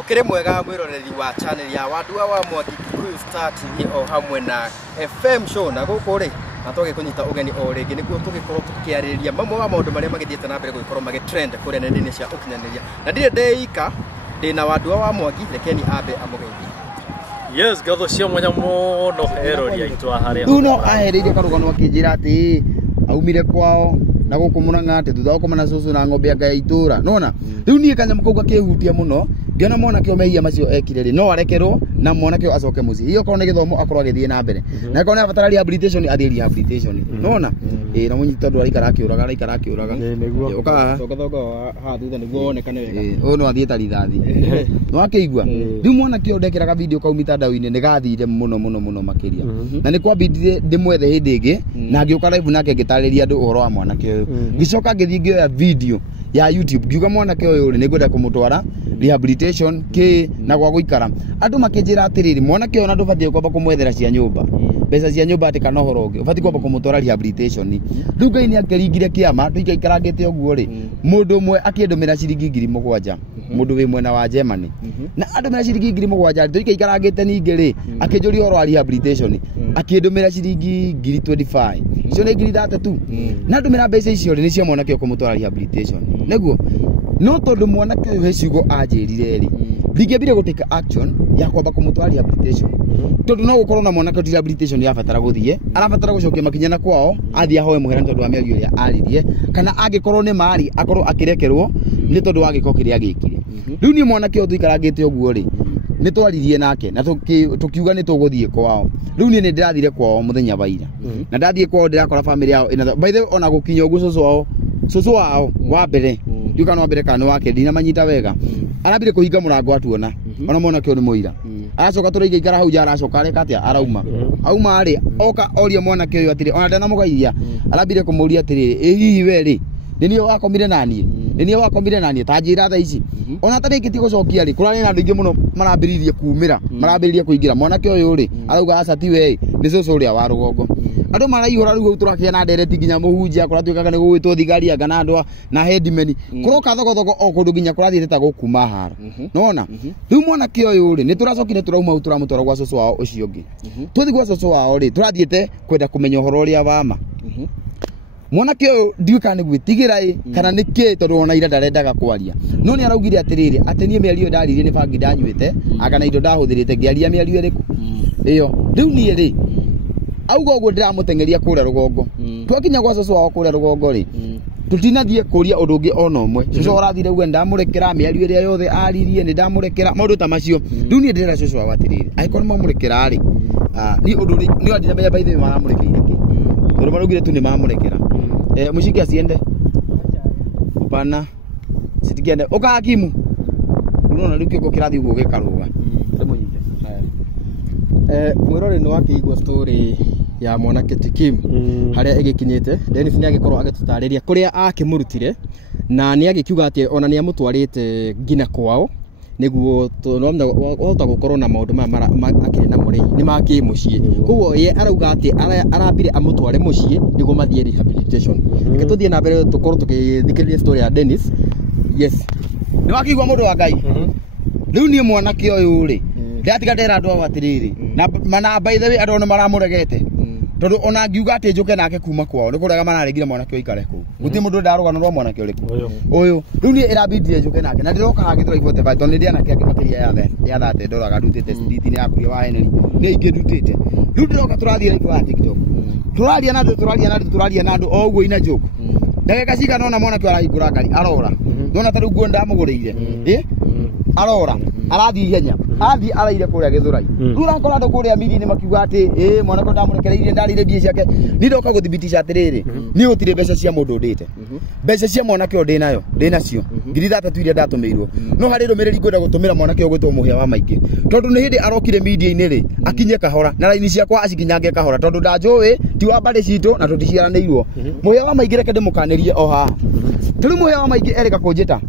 Ukire mwega mwiroreri wa channel ya Wandua wa Mwangi Kikuyu Star TV o hamwe na FM show na guku ri atoge kunyita ugeni o ringi niguo tugikorwo tukiarĩrĩria mamwe wa maundu maria magithiĩte na mbere gukorwo magitrend kuria nenda-inĩ cia ukinyanĩria na ndire ndeika ndina Wandua wa Mwangi rekeni ambe amugeithie. Yes, gatho cia mwanya muno erori aitwa haria no ahereire karugano akijira ati aumire kwao na guku Murang'a ati thutha kumana cucu na ng'ombe anga ya itura nona riu nie kanyamu kau gakihutia muno ngiona mwana kio mehia macio ekire ri no arekerwo na mwana kio acoke muci iyo korwo ni githomo akorwo agithie na mbere na korwo ni abatara rehabilitation athie rehabilitation nona na munyita ndu arikara akiuraga niguo uka thogothogo ha thutha niguo onekane wega no athie ta rithathi no akigua riu mwana kio ndekeraga video kau mitandao-ini ni gathire muno makiria na ni kwambindire ndimwethe hindi ingi na ngiuka live nake ngitariria andu uhoro wa mwana kio ngicoka ngithie ngioya video ya YouTube ngiuga mwana kio uyu ni ngwenda kumutwara rehabilitation ki na gwa guikara andu makinjira atiriri mwana kio na ndubathie kwamba kumwethera cia nyumba mbeca cia nyumba ati kana horo ungi ubathie kwamba kumutwara rehabilitation riu Ngai ni akiringire kiama tuikaikarangite uguo ri mundu umwe akiendumira ciringi 7,000 mundu wi mwena wa Germany na andumira ciringi 7,000 tuikaikarangite ningi ri akinjuria oro rehabilitation akiendumira ciringi 25,000 icio ni 3,000 na ndumira mbeca icio ri ni cia mwana kio kumutwara rehabilitation niguo no tondu mwana kio hecigo anjirire ri ndingiambire guteka action ya kwamba kumutwara rehabilitation tondu no gukorwo na mwana kio rehabilitation ya batara guthie arabatara gucokia makinyana kwao athie ahoe muhera tondu wa miario ya aririe kana angikorwo ni mari akorwo akirekerwo ni tondu wa giko kiria agikire riu ni mwana kio tuikarangite uguo ri ni twaririe nake na tukiuga ni tuguthie kwao riu ni ndirathire kwao muthenya baira na ndathie kwao ndirakora family yao ina by the way ona gukinya uguo cucu wao wa mbere yuka no mbere kana wake ndina manyita wega arambire kuhinga murango atuona ona mwana kio ni muira aracoka turiige ikara hau ja aracoka areka atia arauma auma ari oka oria mwana kio atiri ona ndana mugaithia arambire kumuria atiri hihi we ri ninio wakomire nanie tanjira tha ici ona tarikiti gucokia ri kurani na andu ingi muno marambiririe kuumira marambiririe kuingira mwana kio uyu ri arauga aca ti we ni cucu uria wa rugongo andu maraihura riu turakia na ndereti nginya muhunjia kuratuikaga ni gugwitwo thigaria kana andu na headmen kuroka thogothogo o kundu nginya kurathiite ta gukuma haro nona riu mwana kio uyu ri ni turacokire turauma turamutwara gwa cucu wao ucio ngi tuthi gwa cucu wao ri turathiite kwenda kumenya uhoro uria wama mwana kio ndiuka ni gwitigira kana niki tondu ona ira ndarendaga kwaria no ni araugire atiriri ati nie miario ndaririe ni bangi ndanyuite akana indo ndahuthirite ngiaria miario eriku iyo riu nie ri auga uguo ndiramutengeria kuria rugongo twakinya gwa cucu wao kuria rugongo ri tutinathie kuria undu ungi ona umwe cucu arathire ugue ndamurekera miario iria yothe aririe ni ndamurekera maundu ta macio riu nie ndira cucu wao atiriri aikorwo mamurekera ri ni undu ni andina baya by the way maramurekeire ki tondu marugire tu ni mamurekera mushiki asiende pana sitikiende oka hakimu unaona rukio ko kirathi ugo gikaruga munyite mwirore no akigwa story ya mwanake Tikim haria igikinyite Dennis ni agikorwo agitutariria kuria akimurutire na ni agikiuga ati ona ni amutwarite ngina kwao niguo tunomda ohota gukorwo na maundu akire na muri ni maki mucie koguo ye arauga ati arambire amutware mucie niguo mathie rehabilitation ke tuthie na mbere tukorwo tukithikiriria story ya Dennis yes ni wakigwa mundu wa Ngai riu ni mwana kio uyu ri ndatiga ndera andu atiriri na by the way andu no maramuregete tondu ona ngiuga ati njuke nake kuma kwao ni kurega mararegire mwana kio ikare ku guti mundu ndarugana no mwana kio riku uyu riu ni irabindire njuke nake na ndiroka hagithira ivote ba tondu ndiana nake akimakiria ya thate ndoraga ndutite street ni akuria wa eneni ni ingi ndutite riu ndiroka turathie live wa TikTok turaria na andu o uguo ina joke ndagika cigana ona mwana kio arahingura ngari arora ndona taru guo ndamuguriire arora arathi ihenya athi araire kuria githurai riu rakora andu kuria miri ni makiuga ati mwana ko ndamurekereirie ndarire mbia ciake ni ndoka guthibitisha atiriri ni utire mbeca cia mundu ndite mbeca cia mwana kio ndinacio 3,000 iria ndatumirwo no hari rumiriri ngwenda gutumira mwana kio gwitwo muhia wa maingi tondu ni hindi arokire media-ini ri akinye kahora na laini ciakwa acikinyange kahora tondu ndanjui ti wa bari citu na tuticiaranirwo muhia wa maingi reke ndimukanirie o haha turi muhia wa maingi erika kunjita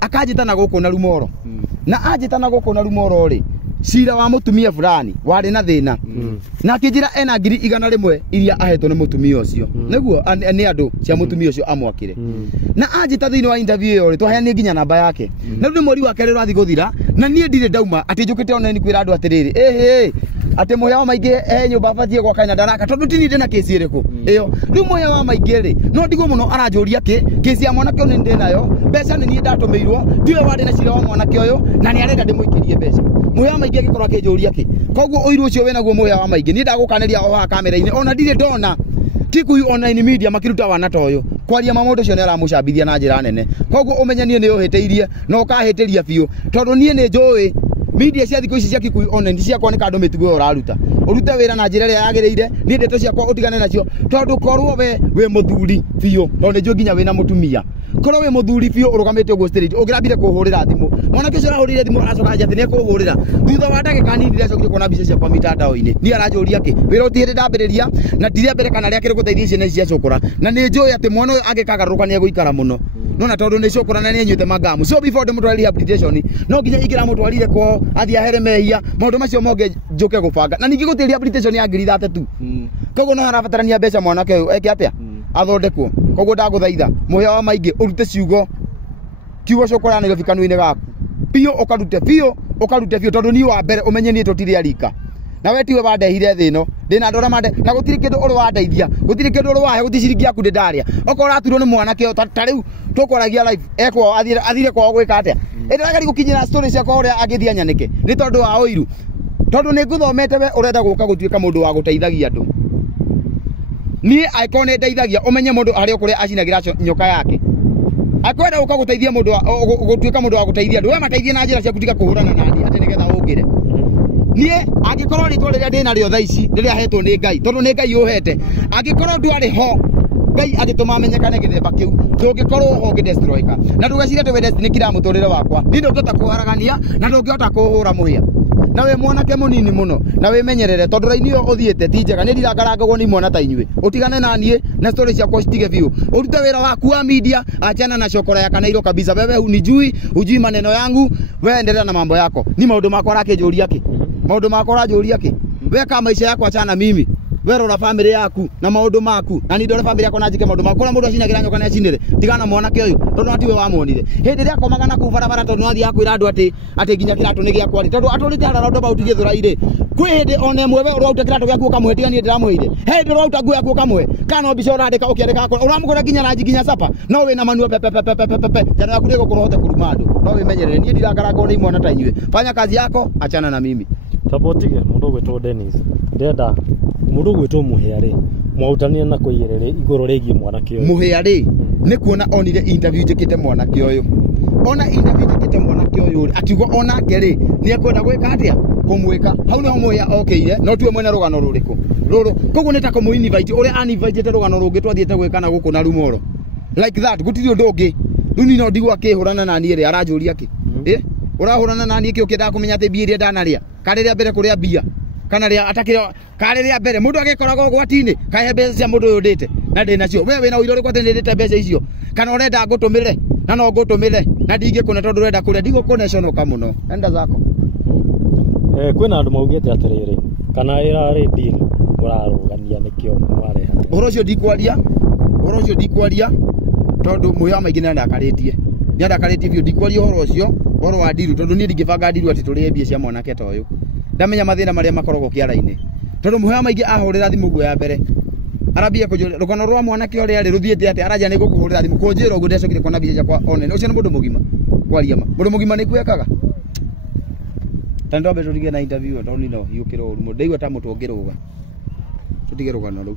akanjita na guku na rumoro na anjita na guku na rumoro ri cira wa mutumia fulani wari na thina na kijira ena 100,000 iria ahetwo ni mutumia ucio niguo ni andu cia mutumia ucio amwakire na anjita thiini wa interview yo ri twaheanie nginya namba yake na riu mweri wa keri rathi guthira na niĩ ndirĩ ndauma atĩ njũkĩte online kwĩra andũ atĩrĩrĩ atĩ mũhĩa wa maingĩ nyũmba batie gwaka na ndaraka tondũ tini ndĩ na kesi ĩrĩkũ ĩyo rĩu mũhĩa wa maingĩ rĩ no ndigwo mũno aranjũria kesi ya mwanake ũyũ ndĩ nayo mbeca nĩ niĩ ndatũmĩirwo ndiwe warĩ na cira wa mwanake ũyũ na nĩ arenda ndĩmũikĩrie mbeca mũhĩa wa maingĩ agĩkorwo akĩnjũria koguo ũiru ũcio wĩnaguo mũhĩa wa maingĩ niĩ ndagũkanĩria o haha kamera-inĩ ona ndirĩ ndona Kikuyu online media makiruta wana ta ũyũ kwaria maũndũ ũcio nĩ aramũcambithia na njĩra nene koguo ũmenye niĩ nĩ ũhĩtĩirie no ũkahĩtĩria biũ tondũ niĩ nĩ njũĩ media cia thikũ ici cia Kikuyu online ciakwa nĩ kandũ mĩtugo ũraruta urute wĩra na njĩra ĩrĩa yagĩrĩire niĩ ndeto ciakwa ũtigane nacio tondũ korwo we mũthuri biũ tondũ nĩ njũĩ nginya wĩna mũtumia korwo we mũthuri biũ ũrũgamĩte ũguo stage ũngĩrambire kũhũrĩra thimũ mwanake ũcio arahũrĩire thimũ aracoka njatĩ nĩ ekũhũrĩra thutha wa ndagĩka nini rĩrĩa acokire kuona mbica ciakwa mitandao-inĩ niĩ aranjũria wĩra ũtirĩ hĩndĩ ndambĩrĩria na ndirĩa mbere kana rĩa kĩrĩ gũteithia ciana ici ciacũkũra na nĩ njũĩ atĩ mwana ũyũ angĩkagarũrũka nĩ egũikara mũno nona tondũ nĩ cũkũra na nĩ enyuĩte magamu so before ndĩmũtware rehabilitation no nginya ingĩramũtwarire kwao athiĩ ahere mehia maũndũ macio monge njũke gũbanga na ningĩ gũtirĩ rehabilitation ya ngiri 32 koguo no harabatarania mbeca mwanake ũyũ eke atĩa athondekwo koguo ndagũthaitha mũhĩa wa maingĩ ũrute ciugo kiugo cũkũra Nairobi kanua-inĩ gaku biũ ũkarute biũ tondũ niĩ wa mbere ũmenye niĩ tũtirĩ arika na we tiwe wandehire thĩ ĩno ndĩna andũ arĩa mande na gũtirĩ kĩndũ ũrĩ wandeithia gũtirĩ kĩndũ ũrĩ wahe gũtirĩ ciringi yaku ndĩ ndarĩa okorwo ũraturwo nĩ mwanake ũyũ ta rĩu tũkwaragia live ekwao athire kwao gwĩka atĩa ĩndĩrageri gũkinyĩra story ciakwa ũrĩa agĩthiĩ anyanĩke nĩ tondũ wa ũiru tondũ nĩ ngũthomete we ũrenda gũka gũtuĩka mũndũ wa gũteithagia andũ niĩ angĩkorwo nĩ ndeithagia ũmenye mũndũ harĩa kũrĩa acinagĩra nyoka yake akwenda gũka gũteithia mũndũ gũtuĩka mũndũ wa gũteithia andũ we mateithie na njĩra ciaku tiga kũhũrana nani atĩ nĩgetha ũngĩre niĩ angĩkorwo rĩtwa rĩrĩa ndĩ narĩo thaa ici rĩrĩa hetwo nĩ Ngai tondũ nĩ Ngai ũhete angĩkorwo ndwarĩ ho Ngai agĩtũma amenyekane gĩthemba kĩu ndũngĩkorwo ho ũgĩdestroyka na ndũgecire atĩ we destiny kira mũtũrĩre wakwa niĩ ndũngĩhota kũharagania na ndũngĩhota kũhũra mũhĩa na we mwanake mũnini mũno na wĩmenyerere tondũ raini ĩyo ũthiĩte ti njega nĩ ndirangarangagwo nĩ mwana ta inyuĩ ũtigane na niĩ na story ciakwa citige biũ ũrute wĩra waku wa media achana na chokora ya Kanairo kabisa wewe hujui maneno yangu wewe endelea na mambo yako ni maũndũ makwa rakĩnjũria maũndũ makwa ranjũria weka maisha yako achana mimi we rora family yaku na maũndũ maku na nindore family yako na njike maũndũ maku kũrĩa mũndũ acinagĩra nyoka nĩ acinĩre tigana mwanake ũyũ tondũ atiwe wamuonire hĩndĩ ĩrĩa akomaga naku barabara tondũ no athiĩ akwĩra andũ atĩ nginya kĩratũ nĩ gĩakwa tondũ atũrĩte harara ũndũ about gĩthũrai-rĩ kwĩ hĩndĩ ona ĩmwe we ũrauta kĩratũ gĩaku ũkamũhe tiga niĩ ndĩramũheire he hĩndĩ ũrauta nguo yaku ũkamũhe kana mbica ũrandĩka ũkĩandĩka ũramũgũra nginya ranji nginya capa no wĩna manuo pepepepepepe njano yaku ndĩgũkorwo hote kuruma andũ no wĩmenyerere niĩ ndirangarangwo nĩ imwana ta inyuĩ fanya kazi yako achana na mimi tapotige mũndũ gwĩtwo Dennis ndenda mũndũ gwĩtwo mũhĩa rĩ mwautania na kũigĩrĩra igũrũ rĩgiĩ mwanake ũyũ mũhĩa rĩ nĩ kuona onire interview njĩkĩte mwanake ũyũ ona interview njĩkĩte mwanake ũyũ akiuga onake rĩ nĩ ekwenda gwĩka atĩa kũmwĩka hau nĩho mũhĩa okĩire no tiwe mwene rũgano rũrĩkũ rũrũ koguo nĩ ta kũmũ-invite ũrĩa an-invite rũgano rũngĩ twathiĩte gwĩka na gũkũ na Rumoro like that gũtirĩ ũndũ ũngĩ rĩu niĩ no ndigwo akĩhũrana na niĩ rĩ aranjũria ũrahũrana na niĩ ũkĩendaga kũmenya atĩ mbia iria ndanarĩa karĩrĩa mbere kũrĩa mbia kana rĩa atakĩrĩa karĩrĩa mbere mũndũ agĩkoragwo ũgwati-inĩ kahe mbeca cia mũndũ ũyũ ndĩte na ndĩ nacio we wĩna ũira ũrĩkũ atĩ nĩ ndĩte mbeca icio kana ũrenda ngũtũmĩre na no ngũtũmĩre na ndingĩkũne tondũ ũrenda kũrĩa ndigũkũneconoka mũno enda zako kwĩna andũ maugĩte atĩrĩrĩ kana ĩrarĩ deal mũrarũgania nĩkĩo mwareha ũhoro ũcio ndikwaria tondũ mũhĩa wa maingĩ nĩ ndakarĩtie biũ ndikwaria ũhoro wa deal tondũ niĩ ndingĩbanga deal atĩ tũrĩe mbia cia mwanake ta ũyũ ndamenya mathĩna marĩa makoragwo kĩara-inĩ tondũ mũhĩa wa maingĩ ahũrĩra thimũ nguo ya mbere arambia kũnjũria rũgano rwa mwanake ũrĩa rĩ rũthiĩte atĩ aranja nĩ gũkũhũrĩra thimũ kũnjĩra ũguo ndecokire kuona mbica ciakwa online ũcio nĩ mũndũ mũgima kwaria ma mũndũ mũgima nĩ kwekaga tandũ ambe tũtige na interview tondũ nino hiũkĩra ũru mũndũ ndaigua ta mũtũ ũngĩrũga tũtige rũgano rũu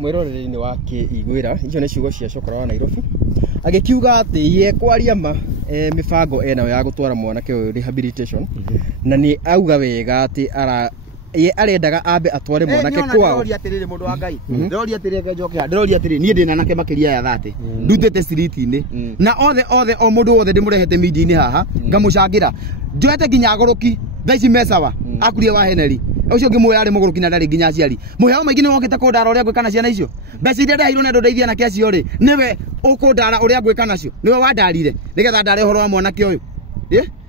mwĩrorere-inĩ wa Kĩiguĩra icio nĩ ciugo cia cokora wa Nairobi agĩkiuga atĩ ye kwaria ma mĩbango enayo ya gũtwara mwanake ũyũ rehabilitation na nĩ auga wega atĩ ye arendaga ambe atware mwanake kwao ndĩroria atĩrĩrĩ mũndũ wa Ngai ndĩroria atĩrĩrĩ njoke ndĩroria atĩrĩrĩ niĩ ndĩna nake makĩria ya 30 ndutĩte street-inĩ na othe o mũndũ wothe ndĩmũrehete media-inĩ haha ngamũcangĩra njoete nginya agũrũki thaa ici mesawa akurie wa Henry ucio ngĩmũoya arĩ mũgũrũki na ndarĩ nginya aciari mũhĩa wa maingĩ nĩ wokĩte kũndara ũrĩa ngwĩka na ciana icio mbeca iria ndaheirwo nĩ andũ ndeithia na kĩacio rĩ nĩwe ũkũndara ũrĩa ngwĩka nacio nĩwe wandarire nĩgetha ndare ũhoro wa mwanake ũyũ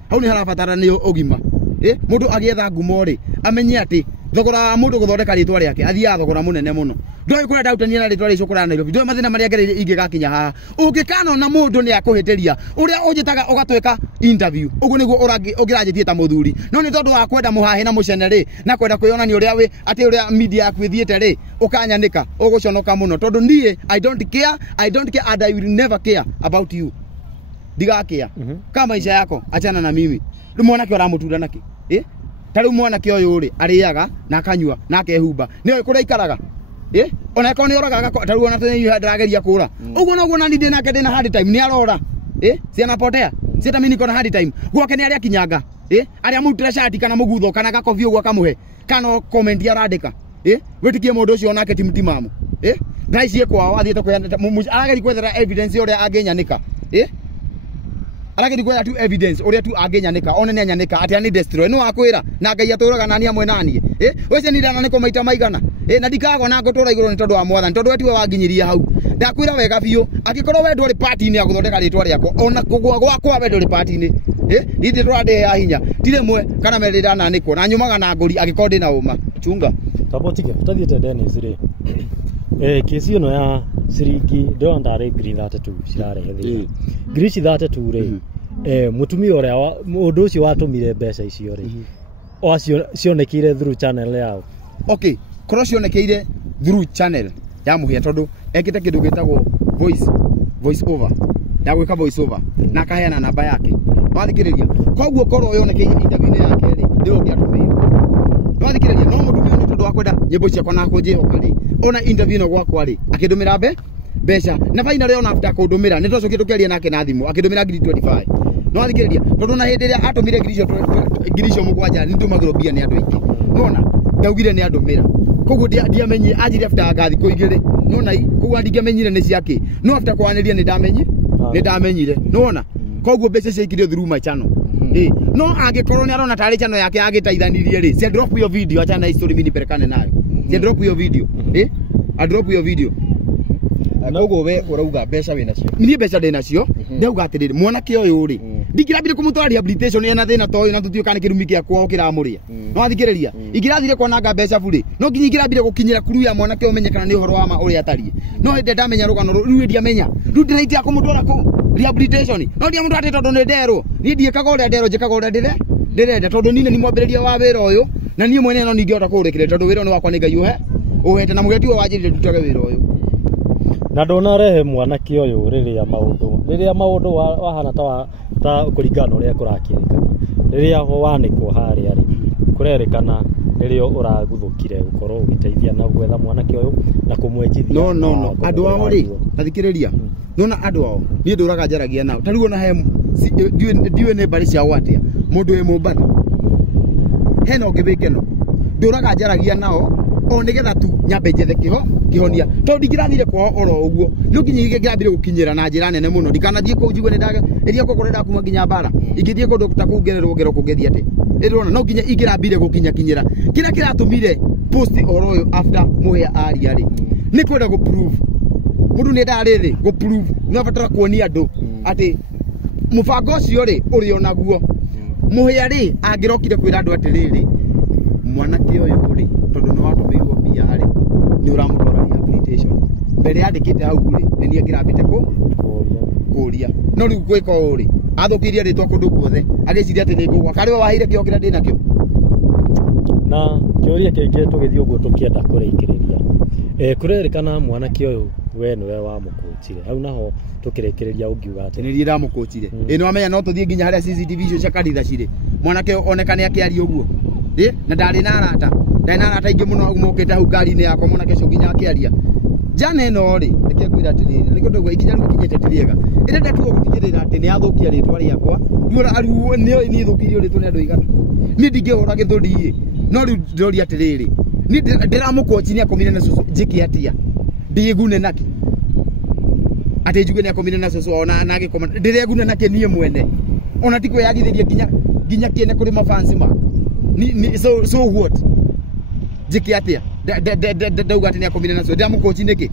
hau nĩ harabatara nĩ ũgima mũndũ agĩetha ngumo rĩ amenye atĩ thogora mundu guthondeka ritwa riake athia thogora munene muno ndoi kura dautania na ritwa ricio kura Nairobi ndoi mathina maria ngereire ingigakinya haha ungikana na mundu ni akuhitiria uria unjitaga ugatweka interview ugu niguo ungirajitie ta muthuri no ni tondu wa kwenda muhahe na mucene ri na kwenda kwionania uria wi ati uria media yaku ithiete ri ukanyanika uguconoka muno tondu nie I don't care and I will never care about you digakia kama maisha yako achana na mimi mwana kio ramutunda naki tari mwana kio yuri ariaga na akanyua na akehumba ni kuria ikaraga ona ko ni oraga tari ona tene ndirageria kura uguo noguo na ndinde nake ndina hard time ni arora si anapotea si ta mimi niko na hard time gwake ni aria kinyanga aria mutira shati kana mugutho kana gakofi uguo kamuhe kana comment ya radika witikie mundu ucio onake timtimamu ndaicie kwa wathiete kwenda arageri kwethera evidence uria angenyanika arageri kwethera tu evidence uria tu angenyanika one ni anyanika ati ani destroy no akwira na ngai aturaga nani amwe nani wese ni ndana niko maita maigana na ndikago na ngotura iguru ni tondu wa mwathani tondu wetu wanginyiria hau ndakwira wega biu agikorwo we nduri party ni aguthondeka ritwa riako ona kugwa gwakwa we nduri party ni ndi twande ya hinya tire mwe kana merira na niko na nyumaga na ngori agikorwo ndi na uma chunga tabotike tathiete Dennis ri kesi no ya ciringi ndondare ngiri 32 cirarehe thi ngiri 32 ri mutumia uria mundu ucio watumire mbeca icio ri o cionekire through channel yao okay korwo cionekeire through channel ya muhia tondu ekite kindu gitagwo voice over ya gwika voice over na akaheana namba yake wathikiriria koguo korwo yonekeire interview yake ri ndio ngiatumire wathikiriria no mutumia ni tondu wa kwenda nyimbo ciakwa na kunjihoka ri ona interview no gwakwa ri akindumira mbeca na faina ri ona after kundumira ni toco kindu keria nake na thimu akindumira ngiri 25 no wathikiriria tondu na hindi ria atumire ngiri icio mugwanja ni ndumagiro bia ni andu aingi nona ndaugire ni andumira koguo ndiamenye ajire after ngathi kuigire nona koguo ndingamenyire ni ciake no after kwaniria ni ndamenyire nona koguo mbeca ciaikirio through my channel no angikorwo ni arona tari channel yake agitaithanirie ri si drop your video acha na history mini perekane nayo si drop your video a drop your video noguo we urauga mbeca wina cio ni mbeca ndina cio ndauga atiriri mwanake uyu ri ndingirabire kumutwara rehabilitation ena thina toyo na tutio kana kirumi kia kwao kiramuria no athikiriria ingirathire kwananga mbeca buri no nginya ingirabire gukinyira kuru ya mwanake umenyekana ni uhoro wa ma uri atari no hindi ndamenya rugano riu ndiamenya riu ndinaitia kumutwara ku rehabilitation no ndia mundu ati tondu ni ndero ni ndiekaga uria ndero njikaga uria ndirenda tondu nine ni mwambiriria wa wira uyu na nie mwene no ningiota kurekire tondu wira ni wakwa ni ngai uhete na mugeti wa wajirire dutage wira uyu na ndona rehe mwanake uyu riria maundu wahana ta kuringana uria kurakirikana riria ho wanikwo haria ri kurerikana ririo uraguthukire gukorwo ugiteithia na gwetha mwanake uyu na kumwenjithia no andu ao ri tathikiriria nona andu ao ni nduraga njaragia nao tariu na he ndiwe ne bari cia watia mundu e mumbana heno ngibikeno nduraga njaragia nao o nigetha tu nyambe njethe kihonia to ndingirathire kwao oro uguo no nginya ingirabire gukinyira na njira nene muno ndikanathie ku njigwe ndaga iria kokoreda kuma nginya bara ingithie kundu takungererwo ngero kungethia te irona no nginya ingirabire gukinyira kira kiratumire post oro uyu after muhia aria ri ni kwenda go prove mundu ni ndariri go prove no abatara kuonia andu ati mubango ucio ri uri onaguo muhia ri angirokire kwira andu atiriri mwanake uyu ri tondu no watumirwo bia ri ni uramutwara rehabilitation mbere yandikite hau ri ni nie ngirabite kuria no riu gwika uri athukirie ritwa kundu guothe agiciria ati ni ngugwa kari wahire kio kira ndina kio na kiuria kingi tugithie uguo tukienda kureikiriria kurerikana mwanake uyu we niwe wa mukochire hau naho tukirekereria ungiuga ati ni rie ndamukochire ino amenya no tuthie nginya haria CCTV icio cia kanitha cire mwanake onekane akiaria uguo na ndari na arata ingi muno umukite hau ngari-ini yakwa mwanake cio nginya akiaria jana ino ri reke ngwira atiriri niko ndauga ikinya riu kinyete tiriega ire ndatuo gutigirira ati ni athukia ritwa riakwa mura aru ni thukirio ritwa ni andu igana ni ndingihura githuri no riu ndori atiriri ni ndiramukochi ni akomire na cucu njiki atia ndigune naki ati njuge ni akomire na cucu ona nagikoma ndiregune nake nie mwene ona tiko yagithiria ginya kiene kuri mafansi ma ni so what njiki atia ndauga ati ni akomire na cucu ndamukochi niki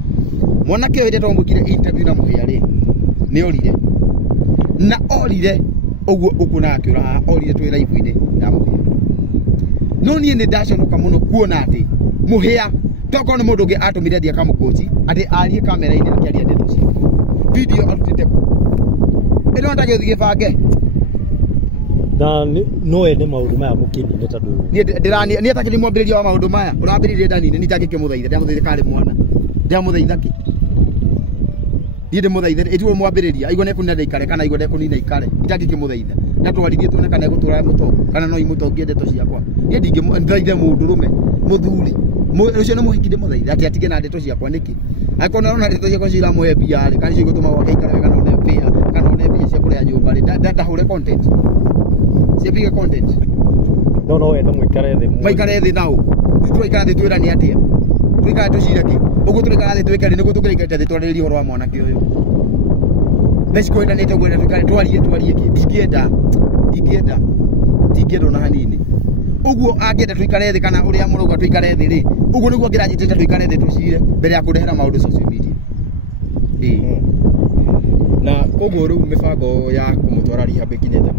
mwanake wende tomukire interview na muhia ri ni orire na orire uguo ukuna akiura orire twi live-ini ndamuhia no niĩ nĩ ndaconoka mũno kuona atĩ mũhĩa toko nĩ mũndũ ũngĩ atũmire thia kamũkũci atĩ arie kamera-inĩ akĩaria ndeto cia video arutĩte ku ĩno ndagĩ ũthiĩ gĩbange na noe nĩ maũndũ maya mũkĩnine tondũ niĩ atakĩrĩ mwambĩrĩria wa maũndũ maya ũrambĩrĩirie ndanine nĩ itangĩkĩmũthaitha ndamũthaitha karĩ mwana ndamũthaitha kĩ niĩ ndĩmũthaithe ĩtuo mwambĩrĩria aigua nĩkũnina ikare kana aigua ndekũnina ikare itangĩkĩmũthaitha na twarithie tuone kana egũtũra mũtongo kana no imũtongie ndeto ciakwa niĩ ndingĩmũthaithe mũndũrũme mũthuri ũcio nĩ mũhiki ndĩmũthaitha atĩ atige na ndeto ciakwa nĩkĩ akona ona ndeto ciakwa ciramũhe mbia rĩ kana cio igũtũma gwake ikare wega na one mbia kana one mbia cia kũrĩa nyũmba rĩ ndahũre content ciapige content no wenda mũikare thĩ mũikare thĩ nao tũikara thĩ twĩrani atĩa twĩkara tũcire kĩ ũguo tũikara thĩ twĩkare nĩguo tũkĩrĩkĩte thĩ twarĩrĩrie ũhoro wa mwanake ũyũ nĩcikwenda gwĩra twĩkare twarie kĩ ndingĩenda ona hanini uguo angĩenda twĩkare thĩ kana ũrĩa mũrauga twĩkare thĩ rĩ uguo nĩguo ngĩranjĩtĩte twĩkare thĩ tũcire mbere ya kũndehera maũndũ social media na koguo rĩu mĩbango ya kũmũtwara rehab ĩkinyĩte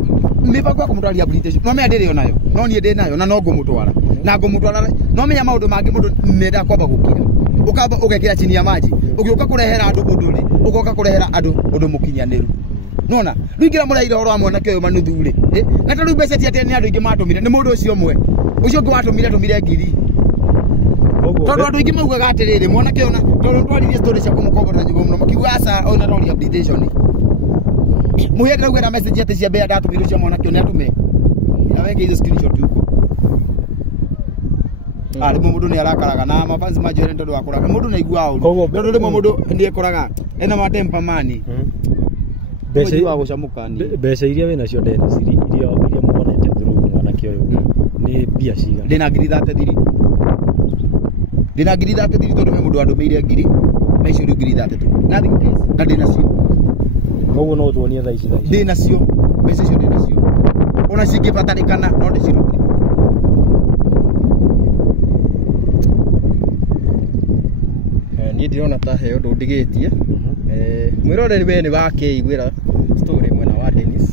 mĩbango ya kũmũtwara rehabilitation no menya ndĩrĩ nayo no niĩ ndĩ nayo na no ngũmũtwara na ngũmũtwara no menya maũndũ mangĩ mũndũ nenda kwamba gũkira ukamba ugekira chini ya maji ugiuka kurehera andu undu ri ugoka kurehera andu undu mukinyaniru nona ruingira muraira horo wa mwanake uyu manuthuri na taru mbeca ti atene andu ingi matumire ni mundu ucio umwe ucio ungi watumire ngiri tondu andu ingi maugaga atiriri mwanake ona tondu twaririe story cia kumukombora njugo muno makiuga asa ona tori updation muhe ndauga na message ati cia bea ndatumire ucio mwanake oni atume ya wenge hizo screenshot yuko ari mundu ni arakaraga na mafansi majore tondu wakuraga mundu na igua uru tondu rimwe mundu ndiye koraga ena matempa mani mbeca wa gucamuka ni mbeca iria wina cio ndene ciri iria muonete through mwanake uyu ni mbia ciga ndina ngiri 33 ndina ngiri 33 tondu he mundu andumeire ngiri na icio ngiri 33 nothing else na ndina cio koguo no tuonie thaa ici ndina cio mbeca icio ndina cio ona cingibatarikana no ndicirute niĩ ndirona ta he ũndũ ndigĩtie mwĩroreri we nĩ wakĩiguĩra story mwena wa Dennis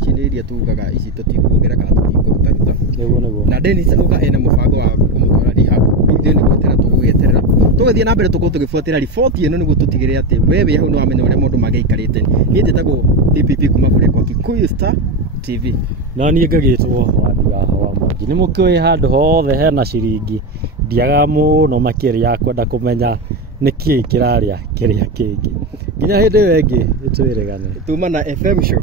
ici nĩ iria tugaga ici tũtikuongerera kana tũtikũrutaruta na Dennis auga ena mũbango wa kũmũtwara rehab rĩu nĩ gweterera tũgũgĩeterera tũgĩthiĩ na mbere tũkorwo tũgĩbuatĩra riboti ĩno nĩguo tũtigĩrĩre atĩ wewe hau nĩ wamenya ũrĩa maũndũ magĩikarĩte niĩ njĩtagwo DPP kuma kũrĩa kwa Kikuyu Star TV na niĩ ngagĩtwo wandi wa Mwangi nĩ mũkĩoĩ handũ hothe hena ciringi ndiaga mũno makĩria kwenda kũmenya nĩkĩ kĩrarĩa kĩrĩa kĩngĩ nginya hĩndĩ ĩyo ĩngĩ nĩtwĩrĩgane tuma na FM show